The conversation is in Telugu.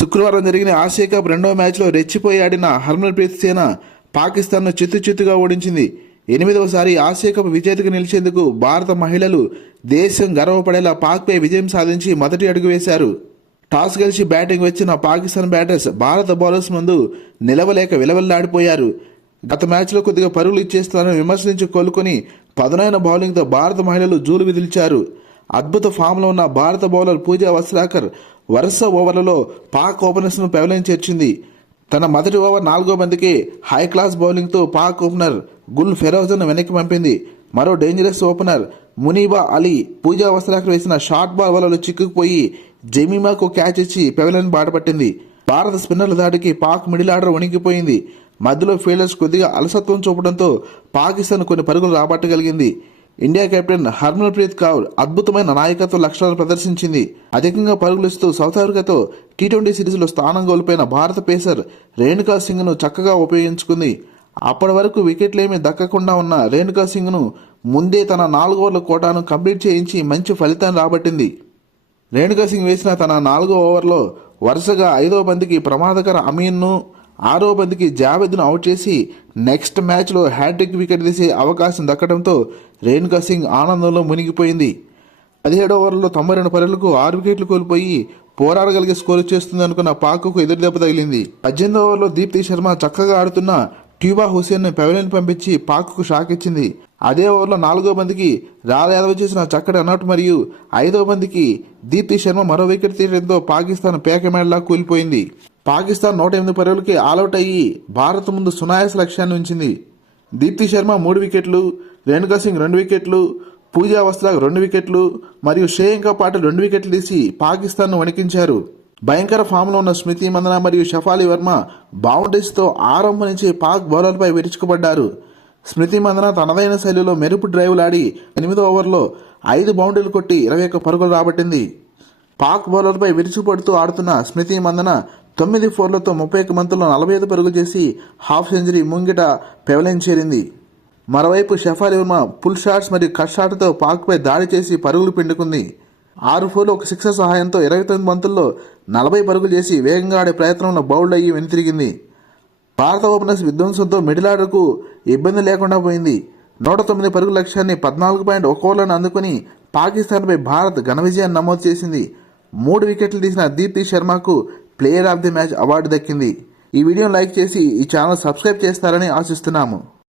శుక్రవారం జరిగిన ఆసియా కప్ రెండవ మ్యాచ్లో రెచ్చిపోయి ఆడిన హర్మన్ప్రీత్ సేన పాకిస్తాన్ను చిత్తు చిత్తుగా ఓడించింది. ఎనిమిదవసారి ఆసియా కప్ విజేతగా నిలిచేందుకు భారత మహిళలు దేశం గర్వపడేలా పాక్పై విజయం సాధించి మొదటి అడుగు వేశారు. టాస్ గెలిచి బ్యాటింగ్ వచ్చిన పాకిస్తాన్ బ్యాటర్స్ భారత బౌలర్స్ ముందు నిలవలేక విలవల్లాడిపోయారు. గత మ్యాచ్లో కొద్దిగా పరుగులు ఇచ్చేస్తానని విమర్శించి కోలుకొని పదునైన బౌలింగ్తో భారత మహిళలు జూలు విదిల్చారు. అద్భుత ఫామ్లో ఉన్న భారత బౌలర్ పూజా వస్త్రాకర్ వరుస ఓవర్లలో పాక్ ఓపెనర్స్ను పెవలెన్ చేర్చింది. తన మొదటి ఓవర్ నాలుగో బంతికి హై క్లాస్ బౌలింగ్తో పాక్ ఓపెనర్ గుల్ ఫెరోజ్ను వెనక్కి పంపింది. మరో డేంజరస్ ఓపెనర్ మునీబా అలీ పూజా వస్త్రాకు వేసిన షార్ట్ బాల్ వలలో చిక్కుకుపోయి జమీమాకు క్యాచ్ ఇచ్చి పెవలెన్ బాటపట్టింది భారత స్పిన్నర్ల దాడికి పాక్ మిడిల్ ఆర్డర్ వణికిపోయింది. మధ్యలో ఫీల్డర్స్ కొద్దిగా అలసత్వం చూపడంతో పాకిస్తాన్ కొన్ని పరుగులు రాబట్టగలిగింది. ఇండియా కెప్టెన్ హర్మన్ప్రీత్ కౌర్ అద్భుతమైన నాయకత్వ లక్షణాలు ప్రదర్శించింది. అధికంగా పరుగులుస్తూ సౌత్ ఆఫ్రికాతో టీ ట్వంటీ సిరీస్లో స్థానం కోల్పోయిన భారత పేసర్ రేణుకా సింగ్ను చక్కగా ఉపయోగించుకుంది. అప్పటి వరకు వికెట్లేమీ దక్కకుండా ఉన్న రేణుకా సింగ్ను ముందే తన నాలుగోవర్ల కోటాను కంప్లీట్ చేయించి మంచి ఫలితాన్ని రాబట్టింది. రేణుకా సింగ్ వేసిన తన నాలుగో ఓవర్లో వరుసగా ఐదో బంతికి ప్రమాదకర అమీన్ను ఆరో బంతికి జావేద్ను అవుట్ చేసి నెక్స్ట్ మ్యాచ్లో హ్యాట్రిక్ వికెట్ తీసే అవకాశం దక్కడంతో రేణుకా సింగ్ ఆనందంలో మునిగిపోయింది. పదిహేడో ఓవర్లో తొంభై రెండు పరులకు ఆరు వికెట్లు కోల్పోయి పోరాడగలిగే స్కోర్ చేస్తుంది అనుకున్న పాక్కు ఎదురు దెబ్బ తగిలింది. పద్దెనిమిదో ఓవర్లో దీప్తి శర్మ చక్కగా ఆడుతున్న ట్యూబా హుసేన్ను పెవెలిన్ పంపించి పాక్కు షాక్ ఇచ్చింది. అదే ఓవర్లో నాలుగో బంతికి రాధ యాదవ్ చేసిన చక్కటి రన్అట్ మరియు ఐదో బంతికి దీప్తి శర్మ మరో వికెట్ తీయడంతో పాకిస్తాన్ పేకమేడలా కూలిపోయింది. పాకిస్తాన్ నూట ఎనిమిది పరుగులకి ఆల్అౌట్ అయ్యి భారత్ ముందు సునాయాస లక్ష్యాన్ని ఉంచింది. దీప్తి శర్మ మూడు వికెట్లు రేణుకా సింగ్ రెండు వికెట్లు పూజా వస్త్రాకు రెండు వికెట్లు మరియు శ్రేయంకా పాటిల్ రెండు వికెట్లు తీసి పాకిస్తాన్ను వణికించారు. భయంకర ఫామ్లో ఉన్న స్మృతి మందన మరియు షఫాలి వర్మ బౌండరీస్తో ఆరంభం నుంచి పాక్ బౌలర్పై విరుచుకుపడ్డారు. స్మృతి మందన తనదైన శైలిలో మెరుపు డ్రైవ్లాడి ఎనిమిదో ఓవర్లో ఐదు బౌండరీలు కొట్టి ఇరవై ఒక్క పరుగులు రాబట్టింది. పాక్ బౌలర్పై విరుచుపడుతూ ఆడుతున్న స్మృతి మందన తొమ్మిది ఫోర్లతో ముప్పై ఒక్క మంతుల్లో నలభై ఐదు పరుగులు చేసి హాఫ్ సెంచరీ ముంగిట పెవలెన్ చేరింది. మరోవైపు షఫాలి వర్మ పుల్ షాట్స్ మరియు కట్ షాట్తో పాక్పై దాడి చేసి పరుగులు పిండుకుంది. ఆరు ఫోర్లు ఒక సిక్సర్ సహాయంతో ఇరవై తొమ్మిది బంతుల్లో నలభై పరుగులు చేసి వేగంగా ఆడే ప్రయత్నంలో బౌల్డ్ అయ్యి వెనుతిరిగింది. భారత ఓపెనర్స్ విధ్వంసంతో మిడిల్ ఆర్డర్కు ఇబ్బంది లేకుండా పోయింది. నూట తొమ్మిది పరుగుల లక్ష్యాన్ని పద్నాలుగు పాయింట్ ఒక ఓవర్లను అందుకుని పాకిస్తాన్పై భారత్ ఘన విజయాన్ని నమోదు చేసింది. మూడు వికెట్లు తీసిన Deepti శర్మకు player of the match award దక్కింది. ఈ వీడియో లైక్ చేసి ఈ ఛానల్ సబ్స్క్రైబ్ చేస్తారని ఆశిస్తున్నాము.